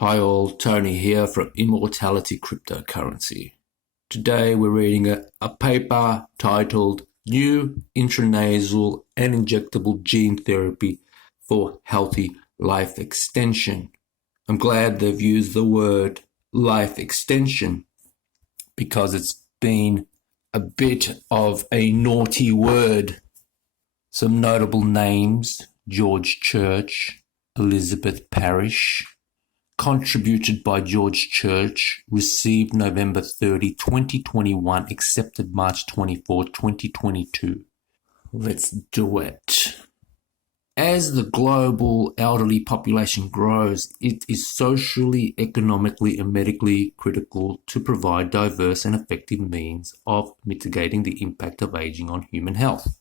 Hi all, Tony here from Immortality Cryptocurrency. Today we're reading a paper titled New Intranasal and Injectable Gene Therapy for Healthy Life Extension. I'm glad they've used the word life extension because it's been a bit of a naughty word. Some notable names: George Church, Elizabeth Parrish. Contributed by George Church, received November 30, 2021, accepted March 24, 2022. Let's do it. As the global elderly population grows, it is socially, economically, and medically critical to provide diverse and effective means of mitigating the impact of aging on human health.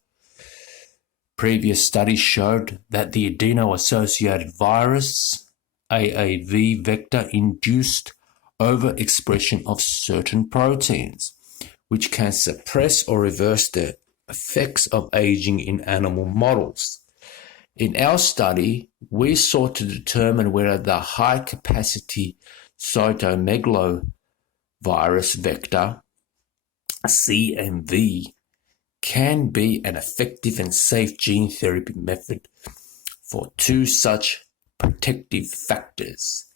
Previous studies showed that the adeno-associated virus AAV vector induced overexpression of certain proteins, which can suppress or reverse the effects of aging in animal models. In our study, we sought to determine whether the high-capacity cytomegalovirus vector, CMV, can be an effective and safe gene therapy method for two such protective factors: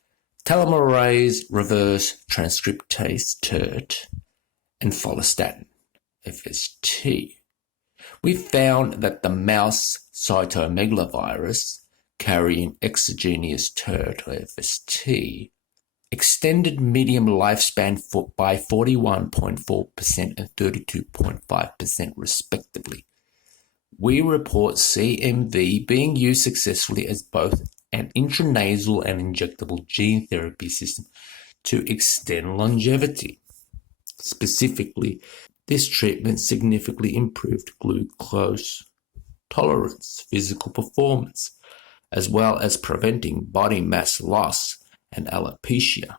telomerase reverse transcriptase TERT and follistatin FST. We found that the mouse cytomegalovirus carrying exogenous TERT or FST extended median lifespan by 41.4% and 32.5% respectively. We report CMV being used successfully as both an intranasal and injectable gene therapy system to extend longevity. Specifically, this treatment significantly improved glucose tolerance, physical performance, as well as preventing body mass loss and alopecia.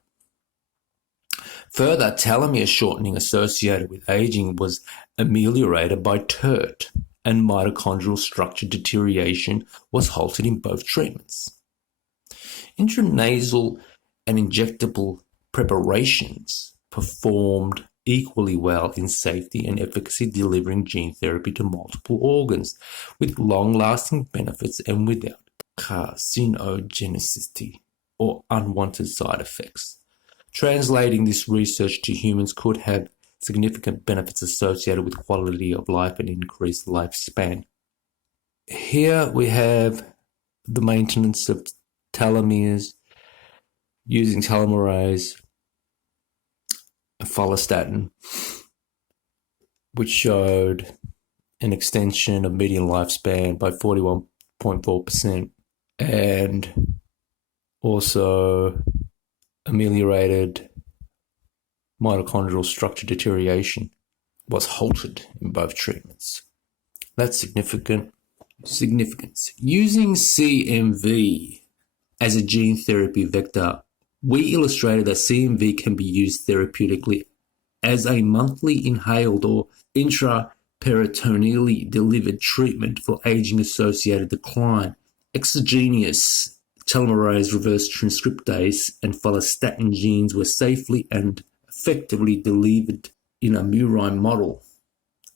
Further, telomere shortening associated with aging was ameliorated by TERT, and mitochondrial structure deterioration was halted in both treatments. Intranasal and injectable preparations performed equally well in safety and efficacy, delivering gene therapy to multiple organs with long-lasting benefits and without carcinogenicity or unwanted side effects. Translating this research to humans could have significant benefits associated with quality of life and increased lifespan. Here we have the maintenance of telomeres using telomerase and follistatin, which showed an extension of median lifespan by 41.4% and also ameliorated mitochondrial structure deterioration, was halted in both treatments. That's significance. Using CMV as a gene therapy vector, we illustrated that CMV can be used therapeutically as a monthly inhaled or intraperitoneally delivered treatment for aging-associated decline. Exogenous telomerase reverse transcriptase and follistatin genes were safely and effectively delivered in a murine model.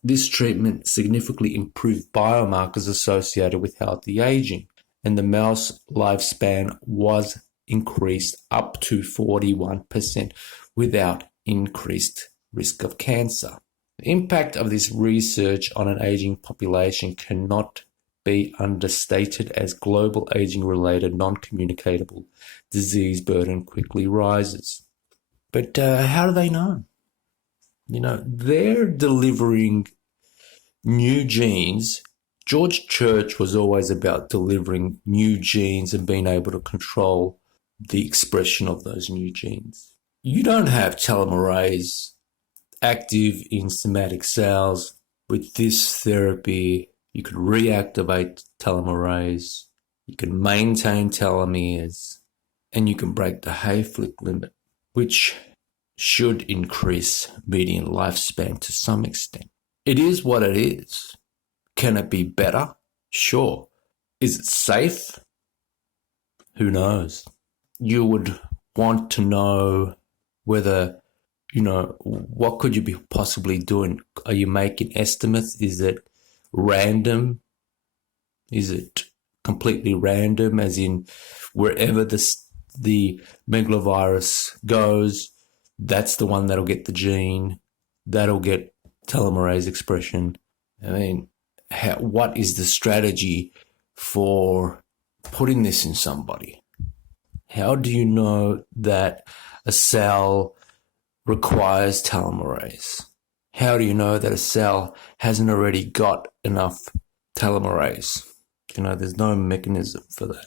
This treatment significantly improved biomarkers associated with healthy aging, and the mouse lifespan was increased up to 41% without increased risk of cancer. The impact of this research on an aging population cannot be understated, as global aging-related non-communicable disease burden quickly rises. But how do they know? They're delivering new genes. George Church was always about delivering new genes and being able to control the expression of those new genes. You don't have telomerase active in somatic cells. With this therapy, you could reactivate telomerase, you can maintain telomeres, and you can break the Hayflick limit, which should increase median lifespan to some extent. It is what it is. Can it be better? Sure. Is it safe? Who knows? You would want to know whether, what could you be possibly doing? Are you making estimates? Is it random? Is it completely random, as in wherever the megalovirus goes, that's the one that'll get the gene, that'll get telomerase expression? I mean, what is the strategy for putting this in somebody? How do you know that a cell requires telomerase? How do you know that a cell hasn't already got enough telomerase? There's no mechanism for that.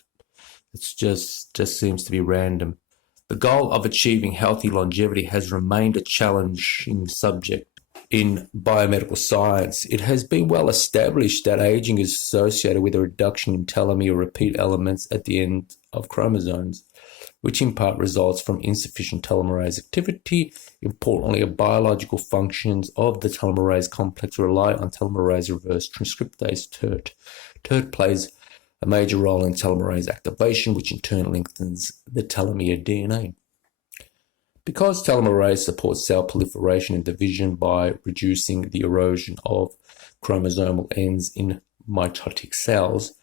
It's just seems to be random. The goal of achieving healthy longevity has remained a challenging subject in biomedical science. It has been well established that aging is associated with a reduction in telomere repeat elements at the end of chromosomes, which in part results from insufficient telomerase activity. Importantly, biological functions of the telomerase complex rely on telomerase reverse transcriptase TERT. TERT plays a major role in telomerase activation, which in turn lengthens the telomere DNA. Because telomerase supports cell proliferation and division by reducing the erosion of chromosomal ends in mitotic cells,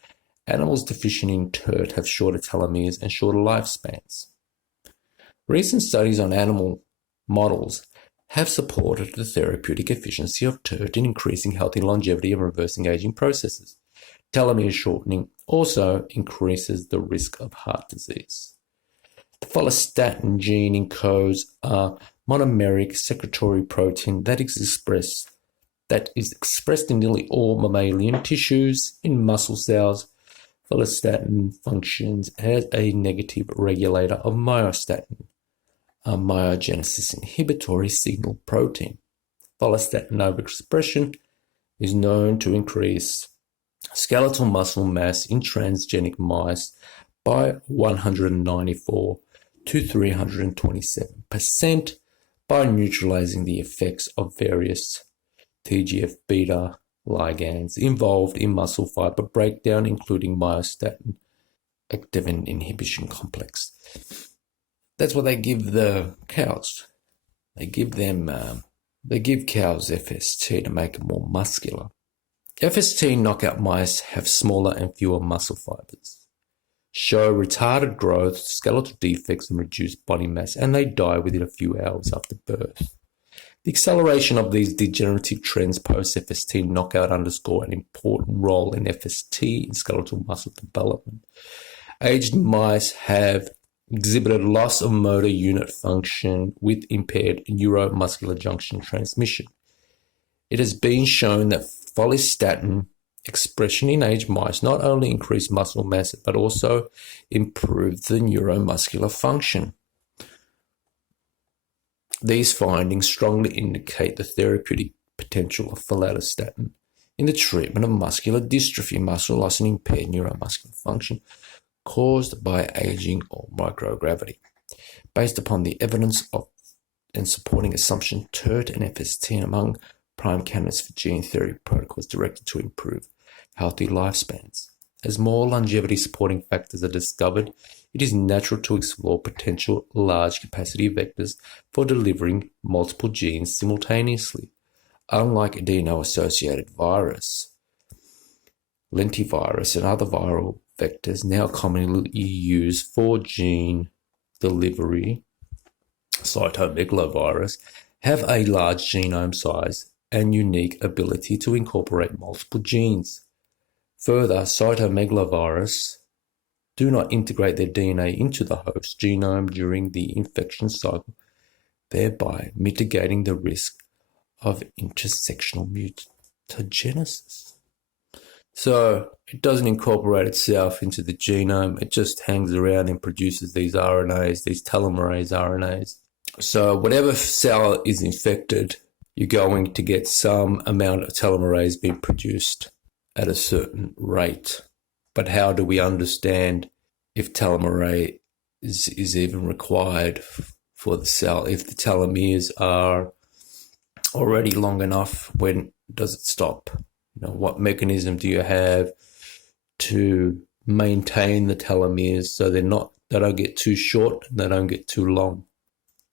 animals deficient in TERT have shorter telomeres and shorter lifespans. Recent studies on animal models have supported the therapeutic efficiency of TERT in increasing healthy longevity and reversing aging processes. Telomere shortening also increases the risk of heart disease. The follistatin gene encodes a monomeric secretory protein that is expressed in nearly all mammalian tissues. In muscle cells, follistatin functions as a negative regulator of myostatin, a myogenesis inhibitory signal protein. Follistatin overexpression is known to increase skeletal muscle mass in transgenic mice by 194 to 327% by neutralizing the effects of various TGF-beta ligands involved in muscle fiber breakdown, including myostatin activin inhibition complex. That's what they give the cows. They give cows FST to make them more muscular. FST knockout mice have smaller and fewer muscle fibers, show retarded growth, skeletal defects, and reduced body mass, and they die within a few hours after birth. The acceleration of these degenerative trends post-FST knockout underscore an important role in FST in skeletal muscle development. Aged mice have exhibited loss of motor unit function with impaired neuromuscular junction transmission. It has been shown that follistatin expression in aged mice not only increased muscle mass but also improved the neuromuscular function. These findings strongly indicate the therapeutic potential of follistatin in the treatment of muscular dystrophy, muscle loss, and impaired neuromuscular function caused by aging or microgravity. Based upon the evidence of and supporting assumption, TERT and FST among prime candidates for gene therapy protocols directed to improve healthy lifespans. As more longevity supporting factors are discovered, it is natural to explore potential large capacity vectors for delivering multiple genes simultaneously. Unlike adeno-associated virus, lentivirus, and other viral vectors now commonly used for gene delivery, cytomegalovirus, have a large genome size and unique ability to incorporate multiple genes. Further, cytomegalovirus do not integrate their DNA into the host genome during the infection cycle, thereby mitigating the risk of intersectional mutagenesis. So it doesn't incorporate itself into the genome, it just hangs around and produces these RNAs, these telomerase RNAs. So whatever cell is infected, you're going to get some amount of telomerase being produced at a certain rate. But how do we understand if telomerase is even required for the cell? If the telomeres are already long enough, when does it stop? What mechanism do you have to maintain the telomeres so they don't get too short and they don't get too long.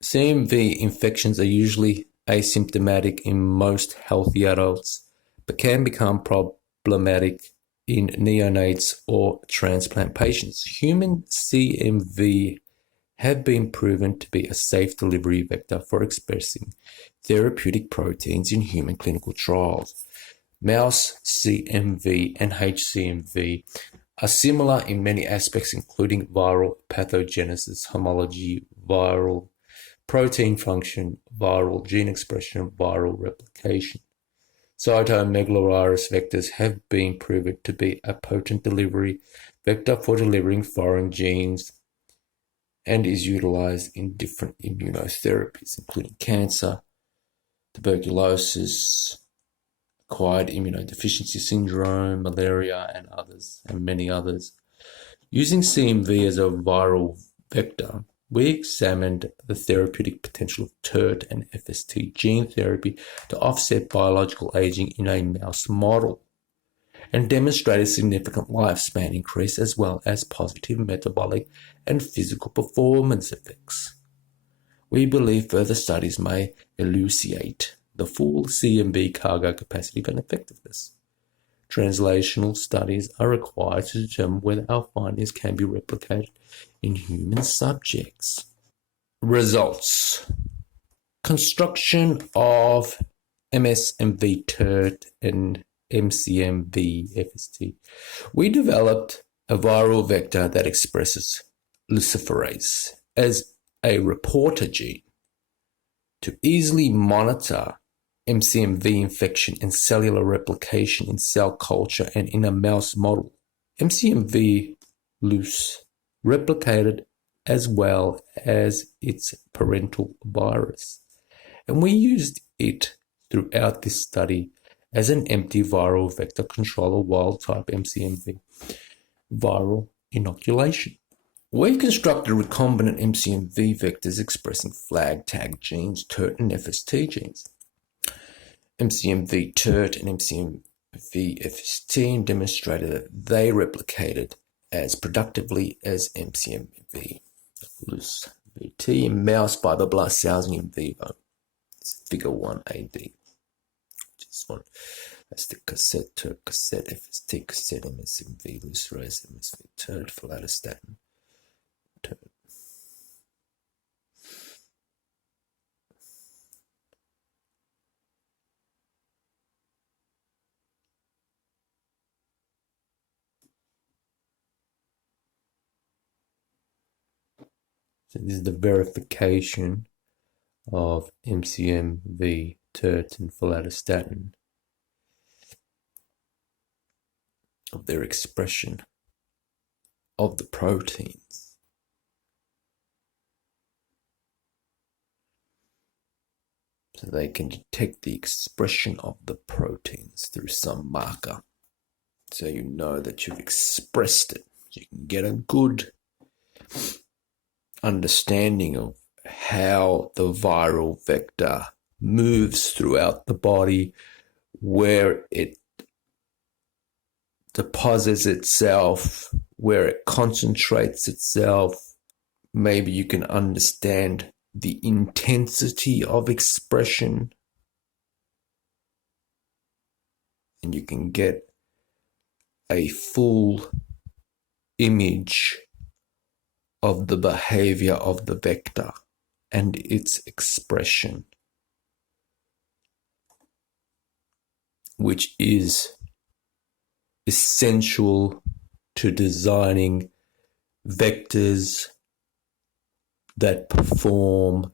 CMV infections are usually asymptomatic in most healthy adults, but can become problematic in neonates or transplant patients. Human CMV have been proven to be a safe delivery vector for expressing therapeutic proteins in human clinical trials. Mouse CMV and HCMV are similar in many aspects, including viral pathogenesis, homology, viral protein function, viral gene expression, viral replication. Cytomegalovirus vectors have been proven to be a potent delivery vector for delivering foreign genes and is utilized in different immunotherapies, including cancer, tuberculosis, acquired immunodeficiency syndrome, malaria, and others, and many others. Using CMV as a viral vector, we examined the therapeutic potential of TERT and FST gene therapy to offset biological aging in a mouse model and demonstrated significant lifespan increase as well as positive metabolic and physical performance effects. We believe further studies may elucidate the full CMV cargo capacity and effectiveness. Translational studies are required to determine whether our findings can be replicated in human subjects. Results. Construction of MCMV TERT and MCMV FST. We developed a viral vector that expresses luciferase as a reporter gene to easily monitor MCMV infection and cellular replication in cell culture and in a mouse model. MCMV luce replicated as well as its parental virus, and we used it throughout this study as an empty viral vector control of wild-type MCMV viral inoculation. We've constructed recombinant MCMV vectors expressing flag tag genes, TERT and FST genes. MCMV TERT and MCMV FST demonstrated that they replicated as productively as MCMV loose VT in mouse fibroblast cells in vivo. It's figure 1AD. This one. That's the cassette, TERT, cassette, FST, cassette, MCMV, luciferase, MCMV, TERT, follistatin, TERT. So this is the verification of MCMV, TERT, and follistatin of their expression of the proteins. So they can detect the expression of the proteins through some marker. So you know that you've expressed it. So you can get a good understanding of how the viral vector moves throughout the body, where it deposits itself, where it concentrates itself. Maybe you can understand the intensity of expression, and you can get a full image of the behavior of the vector and its expression, which is essential to designing vectors that perform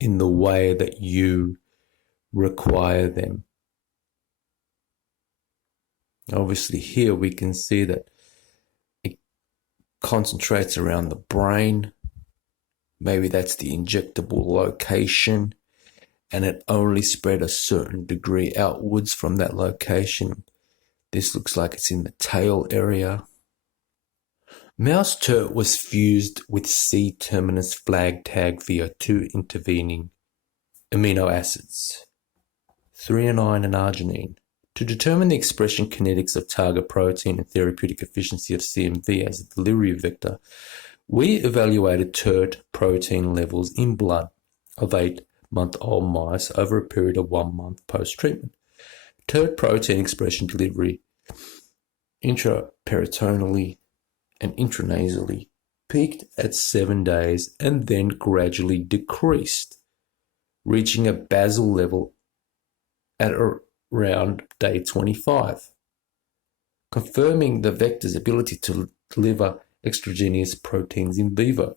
in the way that you require them. Obviously, here we can see that it concentrates around the brain. Maybe that's the injectable location, and it only spread a certain degree outwards from that location. This looks like it's in the tail area. Mouse TERT was fused with C-terminus flag tag via two intervening amino acids, threonine and arginine, To determine the expression kinetics of target protein and therapeutic efficiency of CMV as a delivery vector, we evaluated TERT protein levels in blood of 8-month-old mice over a period of 1 month post-treatment. TERT protein expression delivery intraperitoneally and intranasally peaked at 7 days and then gradually decreased, reaching a basal level at around day 25, confirming the vector's ability to deliver exogenous proteins in vivo.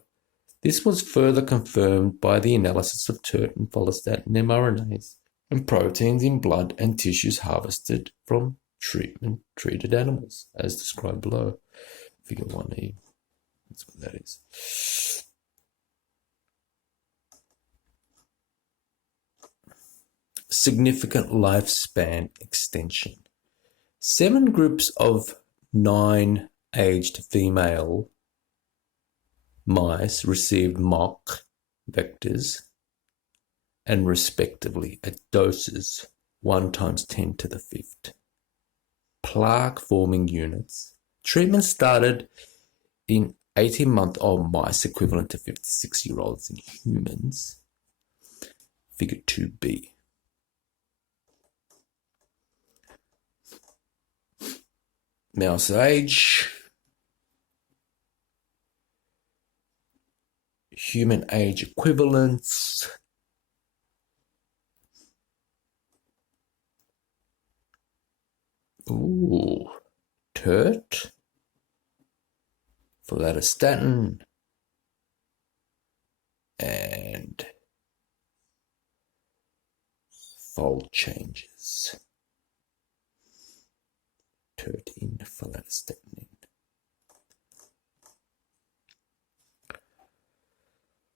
This was further confirmed by the analysis of TERT and follistatin mRNAs and proteins in blood and tissues harvested from treatment-treated animals, as described below. Figure 1e. That's what that is. Significant lifespan extension. 7 groups of 9 aged female mice received mock vectors and respectively at doses 1 × 10⁵ plaque-forming units. Treatment started in 18-month-old mice equivalent to 56-year-olds in humans. Figure 2b. Mouse age, human age equivalents, TERT, follistatin, and fold changes. TERT in, follistatin in.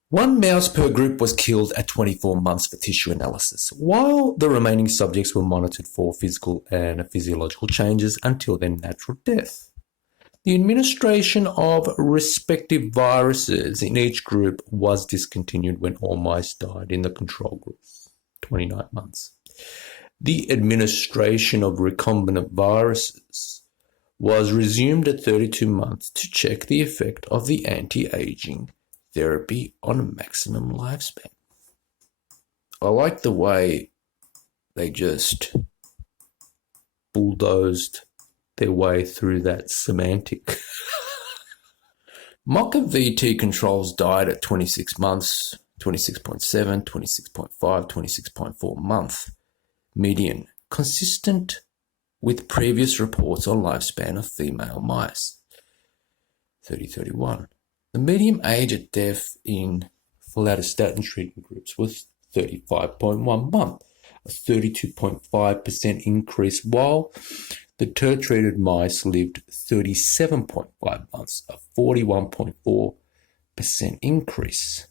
One mouse per group was killed at 24 months for tissue analysis, while the remaining subjects were monitored for physical and physiological changes until their natural death. The administration of respective viruses in each group was discontinued when all mice died in the control group, 29 months. The administration of recombinant viruses was resumed at 32 months to check the effect of the anti-aging therapy on maximum lifespan. I like the way they just bulldozed their way through that semantic. Mock VT controls died at 26 months, 26.7, 26.5, 26.4 month median, consistent with previous reports on lifespan of female mice. 30-31. The median age at death in follistatin treatment groups was 35.1 months, a 32.5% increase, while the TERT-treated mice lived 37.5 months, a 41.4% increase.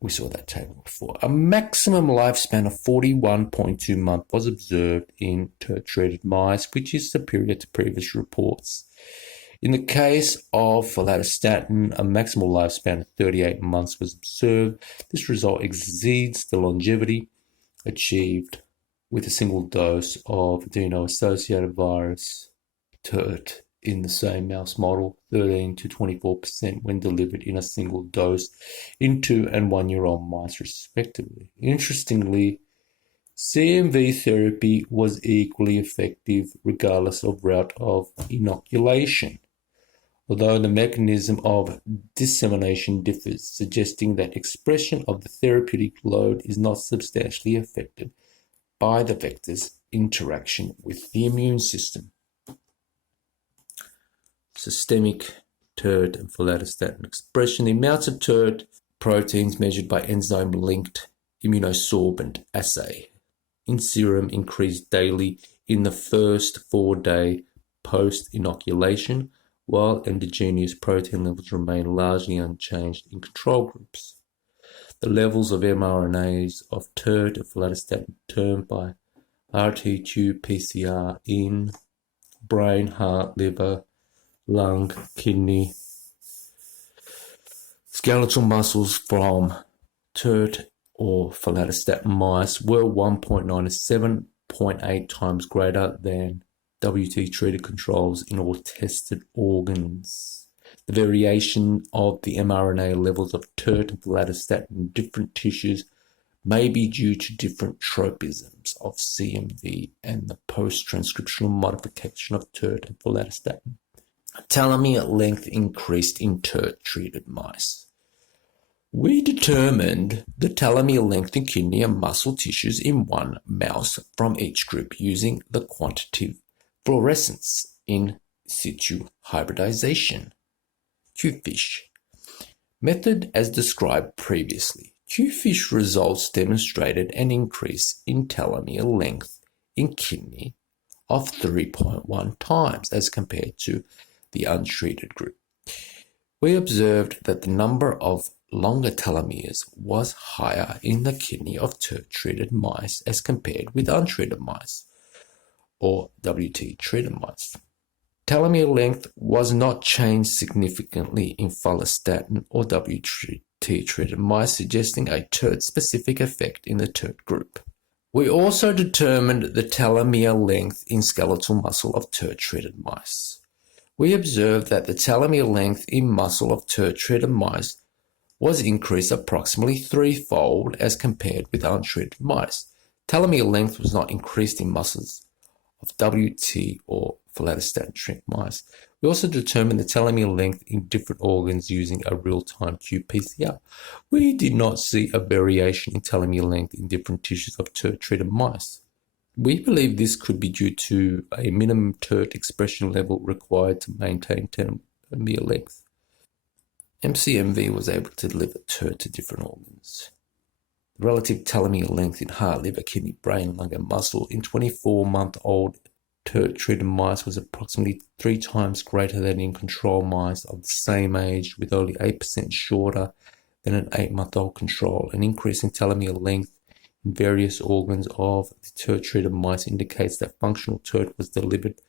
We saw that table before. A maximum lifespan of 41.2 months was observed in TERT-treated mice, which is superior to previous reports. In the case of follistatin, a maximal lifespan of 38 months was observed. This result exceeds the longevity achieved with a single dose of adeno-associated virus, TERT, in the same mouse model, 13 to 24% when delivered in a single dose in 2- and 1-year-old mice respectively. Interestingly, CMV therapy was equally effective regardless of route of inoculation, although the mechanism of dissemination differs, suggesting that expression of the therapeutic load is not substantially affected by the vector's interaction with the immune system. Systemic TERT and follistatin expression. The amounts of TERT proteins measured by enzyme-linked immunosorbent assay in serum increased daily in the first 4-day post-inoculation, while endogenous protein levels remain largely unchanged in control groups. The levels of mRNAs of TERT and follistatin determined by RT-qPCR in brain, heart, liver, lung, kidney, skeletal muscles from TERT or follistatin mice were 1.9 to 7.8 times greater than WT-treated controls in all tested organs. The variation of the mRNA levels of TERT and follistatin in different tissues may be due to different tropisms of CMV and the post-transcriptional modification of TERT and follistatin. Telomere length increased in TERT-treated mice. We determined the telomere length in kidney and muscle tissues in one mouse from each group using the quantitative fluorescence in situ hybridization (QFISH) method as described previously. QFISH results demonstrated an increase in telomere length in kidney of 3.1 times as compared to the untreated group. We observed that the number of longer telomeres was higher in the kidney of TERT-treated mice as compared with untreated mice, or WT-treated mice. Telomere length was not changed significantly in follistatin or WT-treated mice, suggesting a TERT-specific effect in the TERT group. We also determined the telomere length in skeletal muscle of TERT-treated mice. We observed that the telomere length in muscle of TERT-treated mice was increased approximately threefold as compared with untreated mice. Telomere length was not increased in muscles of WT or follistatin mice. We also determined the telomere length in different organs using a real-time qPCR. We did not see a variation in telomere length in different tissues of TERT-treated mice. We believe this could be due to a minimum TERT expression level required to maintain telomere length. MCMV was able to deliver TERT to different organs. The relative telomere length in heart, liver, kidney, brain, lung, and muscle in 24-month-old TERT-treated mice was approximately 3 times greater than in control mice of the same age, with only 8% shorter than an 8-month-old control. An increase in telomere length in various organs of the TERT-treated mice indicates that functional TERT was delivered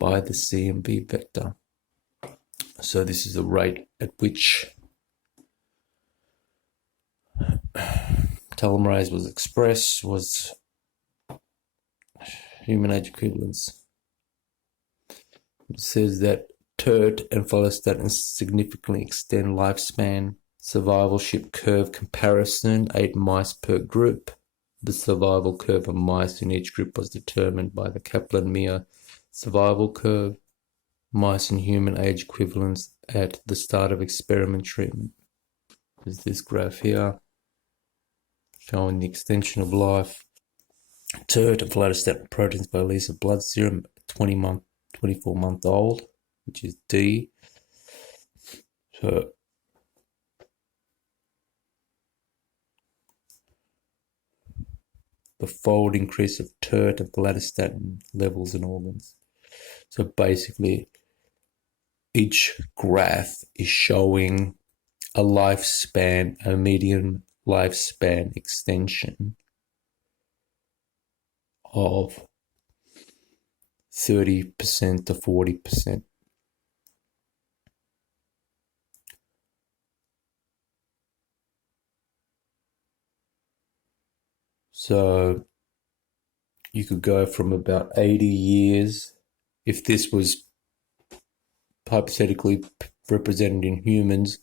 by the CMV vector. So this is the rate at which telomerase was expressed, was human age equivalence. It says that TERT and follistatin significantly extend lifespan. Survivalship curve comparison, 8 mice per group. The survival curve of mice in each group was determined by the Kaplan-Meier survival curve. Mice and human age equivalence at the start of experiment treatment. There's this graph here showing the extension of life. TERT and follistatin proteins by release of blood serum 24-month-old, which is D. So the fold increase of TERT and follistatin levels in organs. So basically, each graph is showing a lifespan, a median lifespan extension of 30% to 40%. So you could go from about 80 years, if this was hypothetically represented in humans,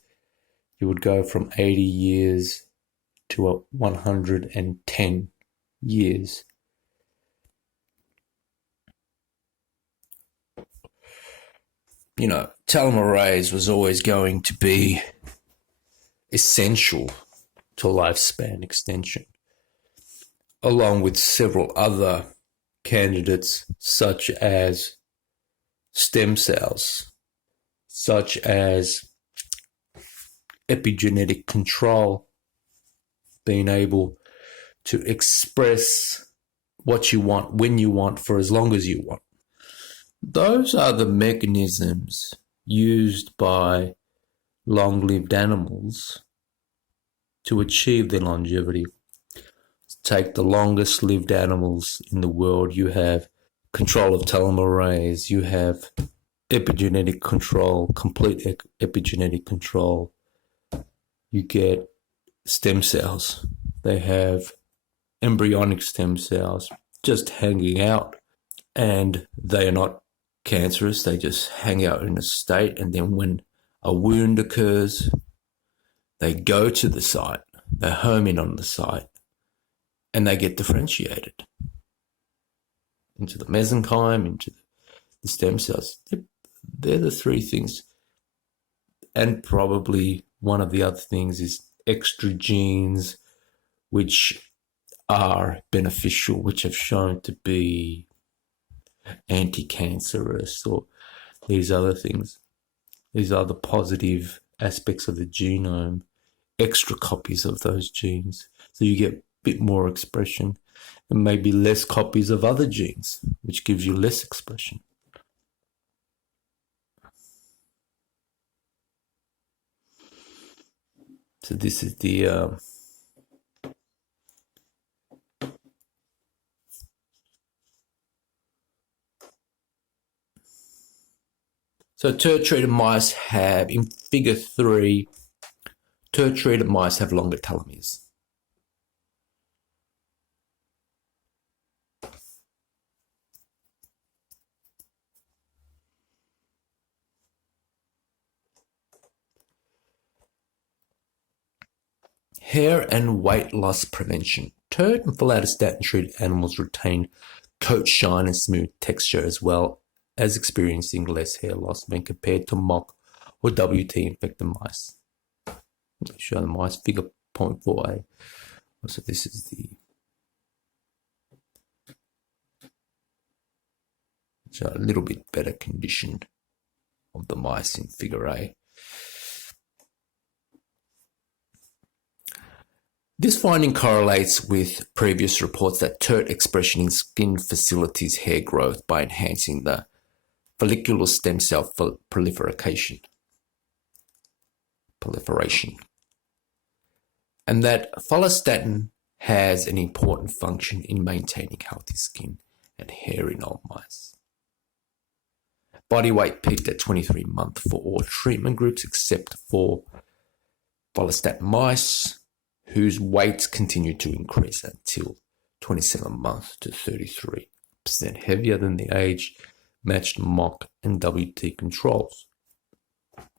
you would go from 80 years to 110 years. You know, telomerase was always going to be essential to lifespan extension, along with several other candidates such as stem cells, such as epigenetic control, being able to express what you want, when you want, for as long as you want. Those are the mechanisms used by long-lived animals to achieve their longevity. Take the longest lived animals in the world. You have control of telomerase, you have epigenetic control, complete epigenetic control. You get stem cells. they have embryonic stem cells just hanging out, and they are not cancerous. They just hang out in a state, and then when a wound occurs, they go to the site, they home in on the site, and they get differentiated into the mesenchyme, into the stem cells. They're the three things. And probably one of the other things is extra genes which are beneficial, which have shown to be anti-cancerous, or these other things. These are the positive aspects of the genome, extra copies of those genes. So you get a bit more expression, and maybe less copies of other genes, which gives you less expression. So this is the so TERT-treated mice have, in figure 3, TERT-treated mice have longer telomeres. Hair and weight loss prevention. TERT and follistatin-treated animals retain coat shine and smooth texture, as well as experiencing less hair loss when compared to mock or WT-infected mice. Let me show the mice, figure 0.4a. So this is a little bit better condition of the mice in figure A. This finding correlates with previous reports that TERT expression in skin facilitates hair growth by enhancing the follicular stem cell proliferation, and that follistatin has an important function in maintaining healthy skin and hair in old mice. Body weight peaked at 23 months for all treatment groups except for follistatin mice, whose weights continued to increase until 27 months to 33% heavier than the age-matched mock and WT controls.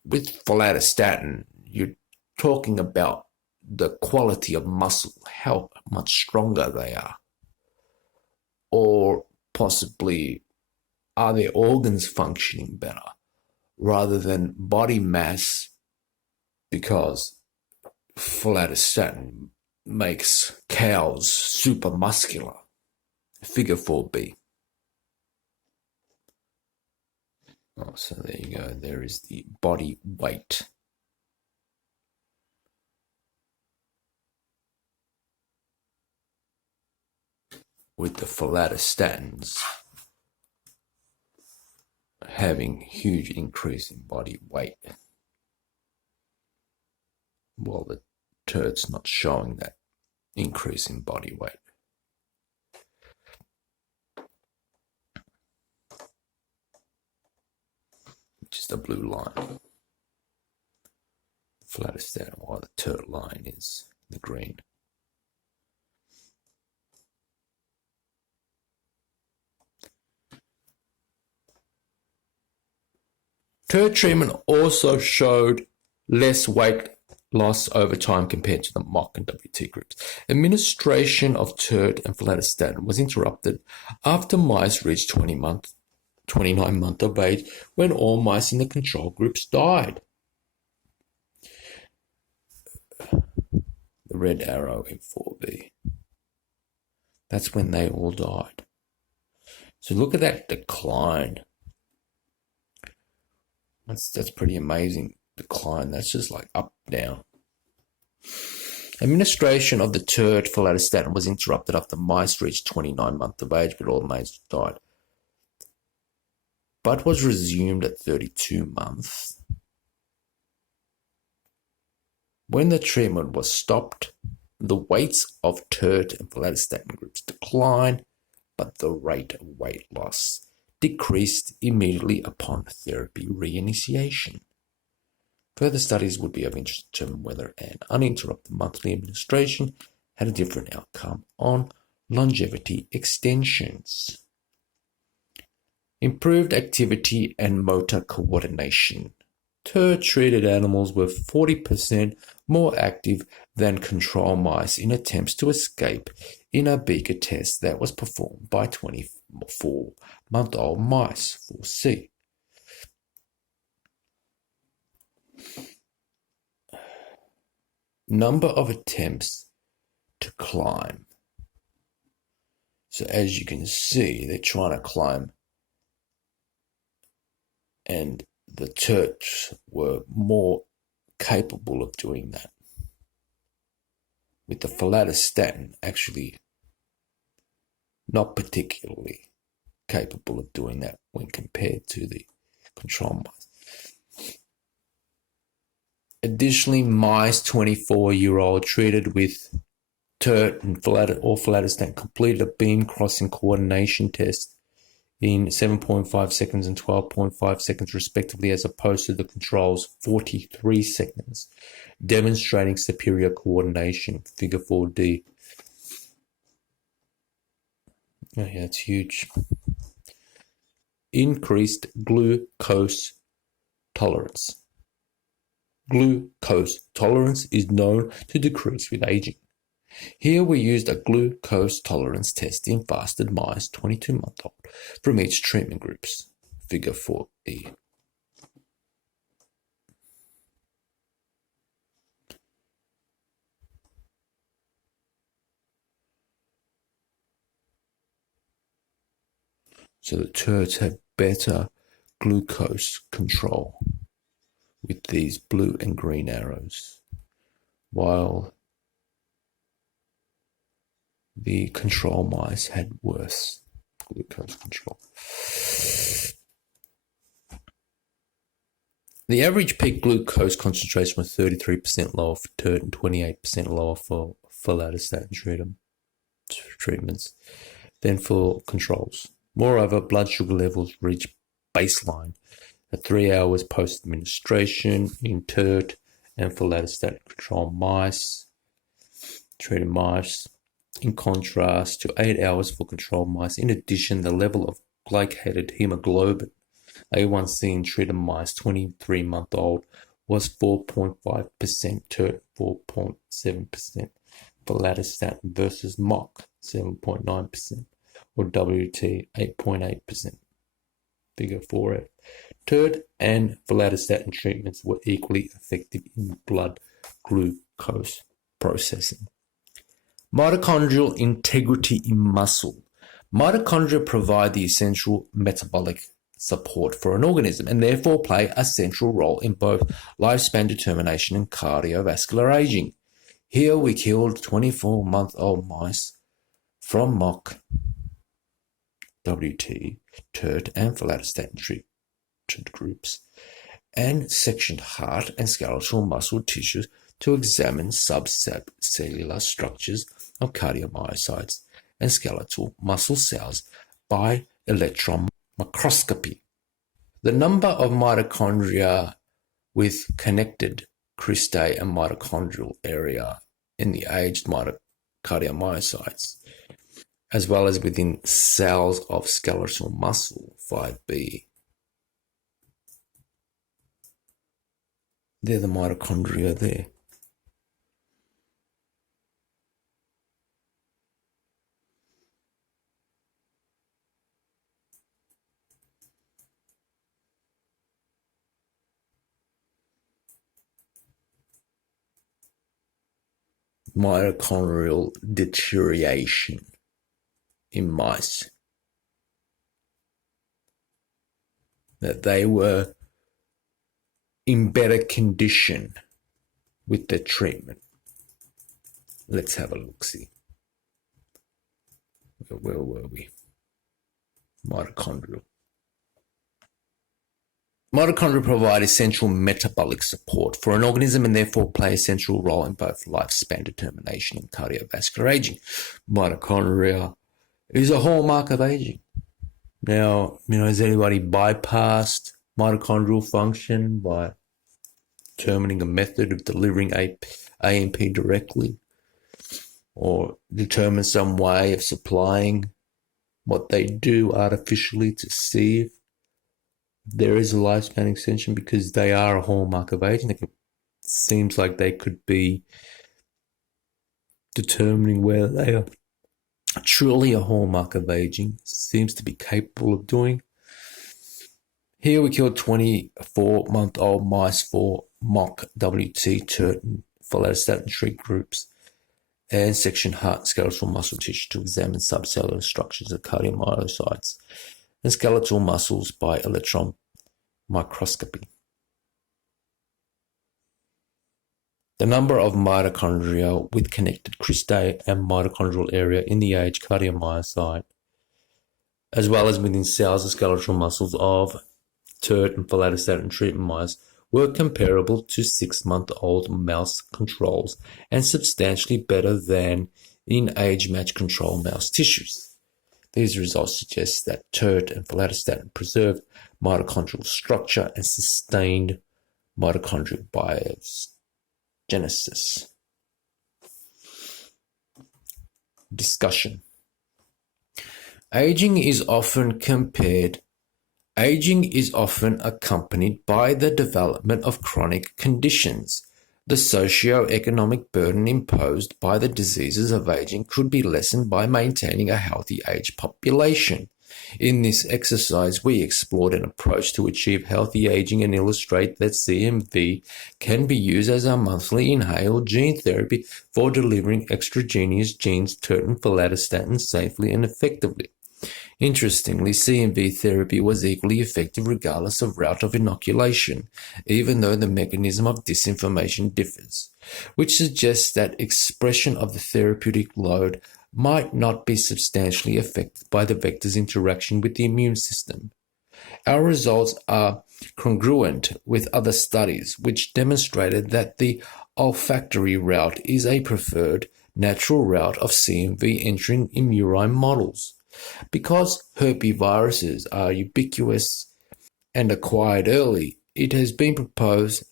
With follistatin, you're talking about the quality of muscle, how much stronger they are, or possibly are their organs functioning better rather than body mass, because follistatin makes cows super muscular. Figure 4b. Oh, so there you go. There is the body weight. With the follistatins having huge increase in body weight, while the TERT's not showing that increase in body weight. Which is the blue line. Follistatin, while the TERT line is the green. TERT treatment also showed less weight loss over time compared to the mock and WT groups. Administration of TERT and follistatin was interrupted after mice reached 29 months of age, when all mice in the control groups died. The red arrow in 4b. That's when they all died. So look at that decline. That's pretty amazing decline. That's just like up, down. Administration of the TERT follistatin was interrupted after mice reached 29 months of age, but all mice died. But was resumed at 32 months. When the treatment was stopped, the weights of TERT and follistatin groups declined, but the rate of weight loss decreased immediately upon therapy reinitiation. Further studies would be of interest to determine whether an uninterrupted monthly administration had a different outcome on longevity extensions. Improved activity and motor coordination. TERT-treated animals were 40% more active than control mice in attempts to escape in a bigger test that was performed by 24-month-old mice, 4C. Number of attempts to climb. So as you can see, they're trying to climb, and the TERTs were more capable of doing that, with the follistatin actually not particularly capable of doing that when compared to the control mice. Additionally, mice 24-year-old treated with TERT and follistatin completed a beam crossing coordination test in 7.5 seconds and 12.5 seconds respectively, as opposed to the control's 43 seconds, demonstrating superior coordination. Figure 4D. Oh yeah, it's huge. Increased glucose tolerance. Glucose tolerance is known to decrease with aging. Here we used a glucose tolerance test in fasted mice, 22-month-old, from each treatment groups. Figure 4E. So the TERTs have better glucose control with these blue and green arrows, while the control mice had worse glucose control. The average peak glucose concentration was 33% lower for TERT and 28% lower for follistatin treatments than for controls. Moreover, blood sugar levels reached baseline at 3 hours post-administration in TERT and follistatin control mice, treated mice, in contrast to 8 hours for control mice. In addition, the level of glycated hemoglobin, A1C in treated mice 23-month-old, was 4.5%, TERT 4.7%, follistatin versus MOC 7.9%, or WT 8.8%. Figure 4F. TERT and follistatin treatments were equally effective in blood glucose processing. Mitochondrial integrity in muscle. Mitochondria provide the essential metabolic support for an organism and therefore play a central role in both lifespan determination and cardiovascular aging. Here we killed 24-month-old mice from MOC, WT, TERT, and follistatin treated groups, and sectioned heart and skeletal muscle tissues to examine subcellular structures of cardiomyocytes and skeletal muscle cells by electron microscopy. The number of mitochondria with connected cristae and mitochondrial area in the aged cardiomyocytes, as well as within cells of skeletal muscle, 5B. They're the mitochondria there. Mitochondrial deterioration in mice, that they were in better condition with the treatment. Let's have a look-see. Where were we? Mitochondria provide essential metabolic support for an organism and therefore play a central role in both lifespan determination and cardiovascular aging. Mitochondria is a hallmark of aging. Now, has anybody bypassed mitochondrial function by determining a method of delivering AMP directly? or determine some way of supplying what they do artificially to see if there is a lifespan extension, because they are a hallmark of aging. It seems like they could be determining whether they are truly a hallmark of aging. Seems to be capable of doing. Here we killed 24-month-old mice for mock WT, TERT, and follistatin treat groups, and sectioned heart and skeletal muscle tissue to examine subcellular structures of cardiomyocytes and skeletal muscles by electron microscopy. The number of mitochondria with connected cristae and mitochondrial area in the aged cardiomyocyte, as well as within cells and skeletal muscles of TERT and follistatin treatment mice, were comparable to 6-month-old mouse controls and substantially better than in age-matched control mouse tissues. These results suggest that TERT and follistatin preserved mitochondrial structure and sustained mitochondrial biogenesis. Discussion. Aging is often accompanied by the development of chronic conditions. The socio-economic burden imposed by the diseases of aging could be lessened by maintaining a healthy age population. In this exercise, we explored an approach to achieve healthy aging and illustrate that CMV can be used as a monthly inhaled gene therapy for delivering exogenous genes TERT and follistatin safely and effectively. Interestingly, CMV therapy was equally effective regardless of route of inoculation, even though the mechanism of disinformation differs, which suggests that expression of the therapeutic load might not be substantially affected by the vector's interaction with the immune system. Our results are congruent with other studies which demonstrated that the olfactory route is a preferred natural route of CMV entering in murine models. Because herpesviruses are ubiquitous and acquired early, it has been proposed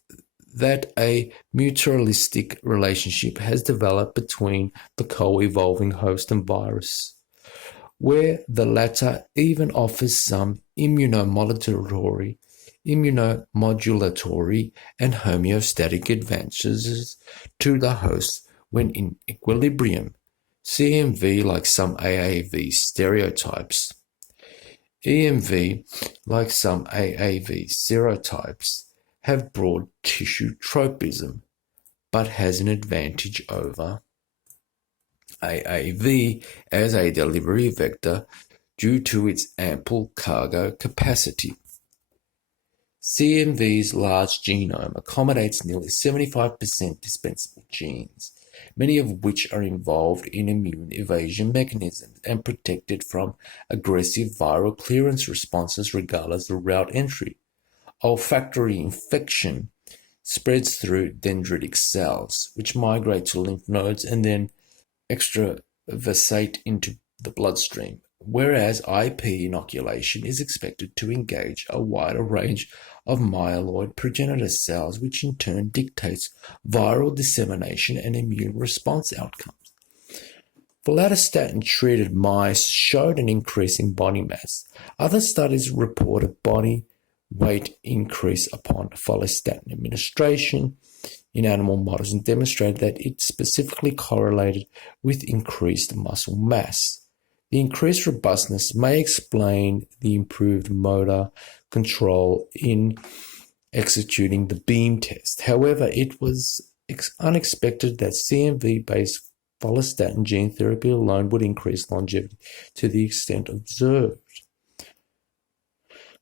that a mutualistic relationship has developed between the co-evolving host and virus, where the latter even offers some immunomodulatory, and homeostatic advantages to the host when in equilibrium. CMV, like some AAV serotypes, have broad tissue tropism, but has an advantage over AAV as a delivery vector due to its ample cargo capacity. CMV's large genome accommodates nearly 75% dispensable genes, many of which are involved in immune evasion mechanisms and protected from aggressive viral clearance responses regardless of route entry. Olfactory infection spreads through dendritic cells, which migrate to lymph nodes and then extravasate into the bloodstream, whereas IP inoculation is expected to engage a wider range of myeloid progenitor cells, which in turn dictates viral dissemination and immune response outcomes. Follistatin-treated mice showed an increase in body mass. Other studies reported body weight increase upon follistatin administration in animal models and demonstrated that it specifically correlated with increased muscle mass. The increased robustness may explain the improved motor control in executing the beam test. However, it was unexpected that CMV-based follistatin gene therapy alone would increase longevity to the extent observed.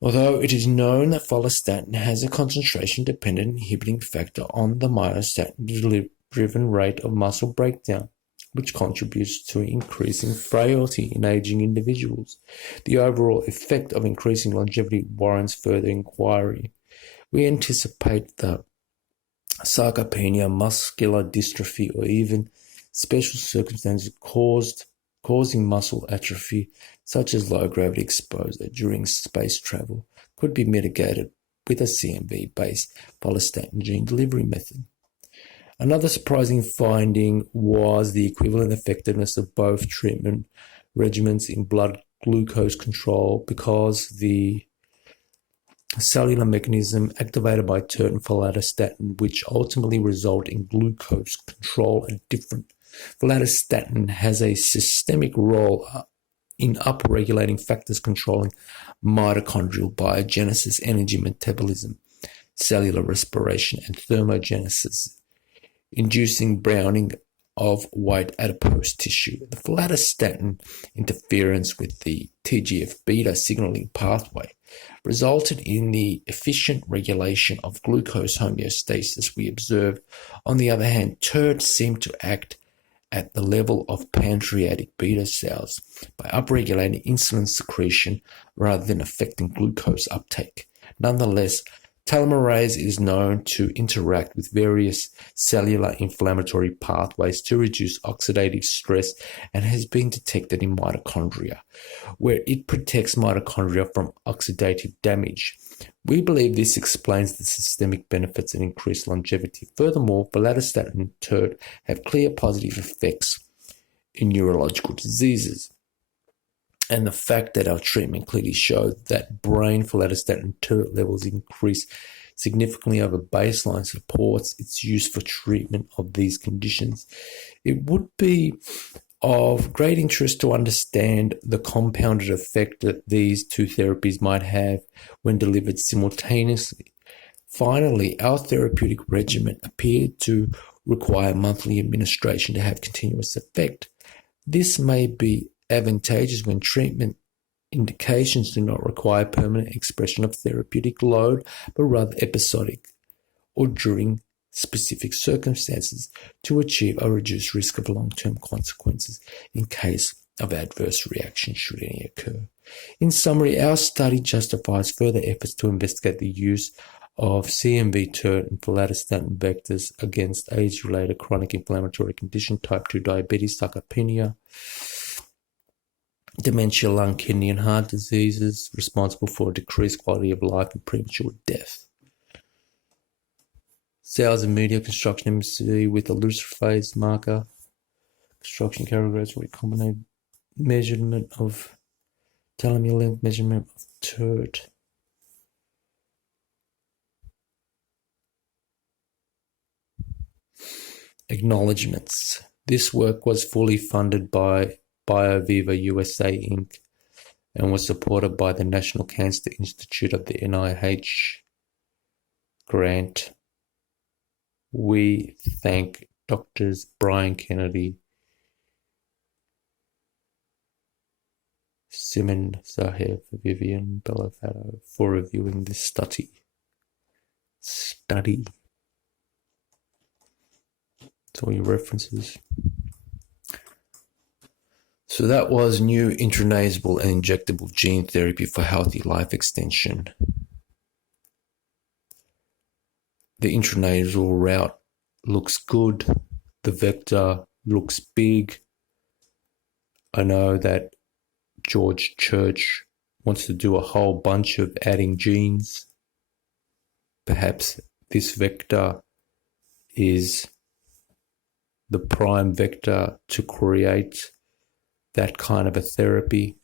Although it is known that follistatin has a concentration-dependent inhibiting factor on the myostatin-driven rate of muscle breakdown, which contributes to increasing frailty in aging individuals, the overall effect of increasing longevity warrants further inquiry. We anticipate that sarcopenia, muscular dystrophy, or even special circumstances causing muscle atrophy, such as low-gravity exposure during space travel, could be mitigated with a CMV-based follistatin gene delivery method. Another surprising finding was the equivalent effectiveness of both treatment regimens in blood glucose control, because the cellular mechanism activated by TERT and follistatin, which ultimately result in glucose control, are different. Follistatin has a systemic role in upregulating factors controlling mitochondrial biogenesis, energy metabolism, cellular respiration, and thermogenesis, inducing browning of white adipose tissue. The follistatin interference with the TGF-beta signaling pathway resulted in the efficient regulation of glucose homeostasis we observed. On the other hand, TERT seemed to act at the level of pancreatic beta cells by upregulating insulin secretion rather than affecting glucose uptake. Nonetheless, telomerase is known to interact with various cellular inflammatory pathways to reduce oxidative stress and has been detected in mitochondria, where it protects mitochondria from oxidative damage. We believe this explains the systemic benefits and increased longevity. Furthermore, follistatin and TERT have clear positive effects in neurological diseases. And the fact that our treatment clearly showed that brain follistatin and TERT levels increase significantly over baseline supports its use for treatment of these conditions. It would be of great interest to understand the compounded effect that these two therapies might have when delivered simultaneously. Finally, our therapeutic regimen appeared to require monthly administration to have continuous effect. This may be advantageous when treatment indications do not require permanent expression of therapeutic load, but rather episodic or during specific circumstances to achieve a reduced risk of long-term consequences in case of adverse reaction should any occur. In summary, our study justifies further efforts to investigate the use of CMV TERT and follistatin vectors against age-related chronic inflammatory condition, type 2 diabetes, sarcopenia, dementia, lung, kidney, and heart diseases responsible for decreased quality of life and premature death. Cells and media construction MCV with a luciferase marker, construction characterized recombinant measurement of telomere length, measurement of TERT. Acknowledgements. This work was fully funded by BioViva USA Inc. and was supported by the National Cancer Institute of the NIH grant. We thank Drs. Brian Kennedy, Simon Zahev, Vivian Bellafato for reviewing this study. It's all your references. So that was new intranasal and injectable gene therapy for healthy life extension. The intranasal route looks good. The vector looks big. I know that George Church wants to do a whole bunch of adding genes. Perhaps this vector is the prime vector to create that kind of a therapy.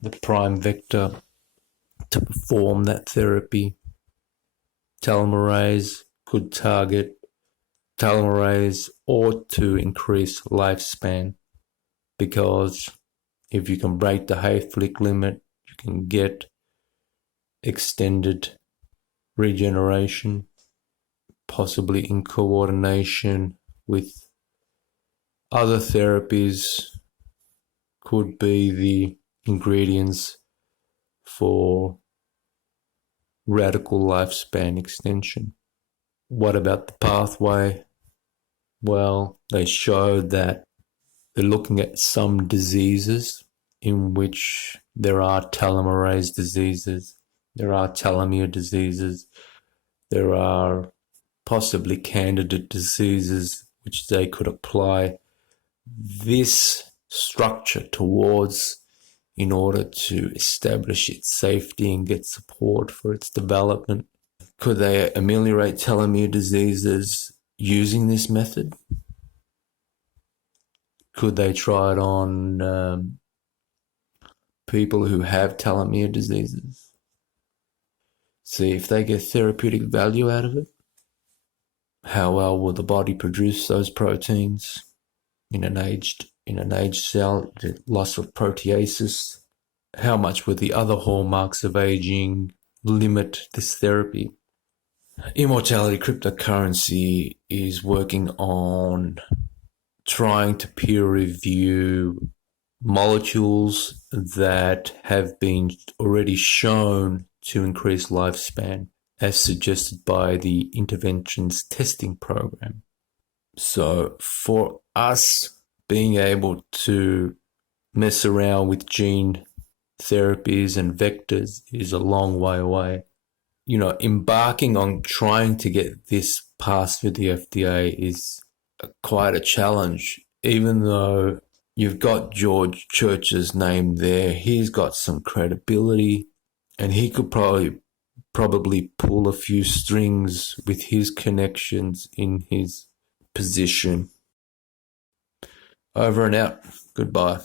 The prime vector to perform that therapy. Telomerase could target. Telomerase ought to increase lifespan, because if you can break the Hayflick limit, you can get extended regeneration, possibly in coordination with other therapies, could be the ingredients for radical lifespan extension. What about the pathway? Well, they showed that they're looking at some diseases in which there are telomerase diseases, there are telomere diseases, there are possibly candidate diseases which they could apply this structure towards in order to establish its safety and get support for its development. Could they ameliorate telomere diseases using this method? Could they try it on people who have telomere diseases? See if they get therapeutic value out of it. How well will the body produce those proteins in an aged cell? The loss of proteasis. How much will the other hallmarks of aging limit this therapy? Immortality Cryptocurrency is working on trying to peer review molecules that have been already shown to increase lifespan, as suggested by the interventions testing program. So for us being able to mess around with gene therapies and vectors is a long way away. You know, embarking on trying to get this passed through the FDA is quite a challenge, even though you've got George Church's name there. He's got some credibility, and he could probably pull a few strings with his connections in his position. Over and out. Goodbye.